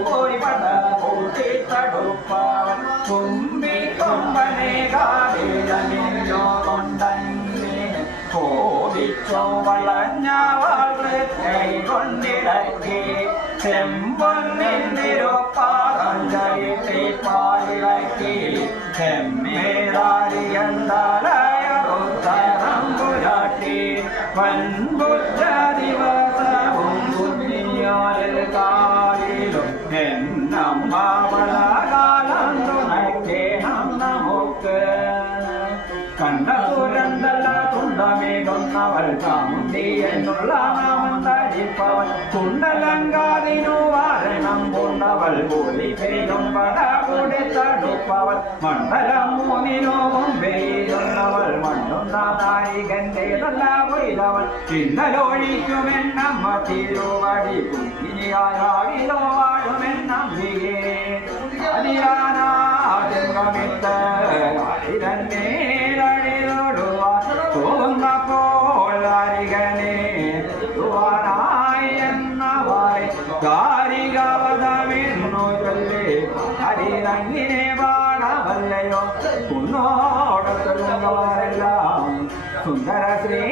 പോയി പട കൂട്ടി തടുപ്പവൻ തുമ്പി കൊമ്പനെ കാവിലോ കൊണ്ടന്നെ കോപിച്ചോ വളഞ്ഞവൾ കൈകൊണ്ടിടക്കി ചെമ്പൊന്നിരൊപ്പാകി പാലിളക്കി ചെമ്മേറാടിയന്തലയുത്തരമ്പുരാട്ടി വൻപുറ്റ ദിവസവും കുഞ്ഞിയാൽ കാലിലും എന്നമ്മ വളകാലം തുണയ്ക്കേണം നമുക്ക് കണ്ട സുരന്തല തുണ്ടമേകൊന്നവൾ ചാമുണ്ടി എന്നുള്ള നാമം ധരിപ്പവൻ കുണ്ടലങ്കാതിനു വാരണം കൊണ്ടവൾ കൂടി പെയ്യും പട കൂടി തടുപ്പവൾ മണ്ഡലം മൂന്നിനോ മുമ്പേയിരുന്നവൾ മണ്ണുന്ന നാരികന്റേതല്ല പൊയ്തവൾ ഇന്നലൊഴിക്കുമെന്നമ്മ തിരുവടി കുഞ്ഞിയായിലോ വാഴുമെന്നമ്പികേ അതിരാനാതിർഗമിത്ത് തോന്നപ്പോൾ അരികനെ എന്നവായി കാരികവതമെന്നു ചൊല്ലി ഹരിരങ്ങിനെ പാടവല്ലയോ കുന്നോടത്തുള്ളവരെല്ലാം സുന്ദര ശ്രീ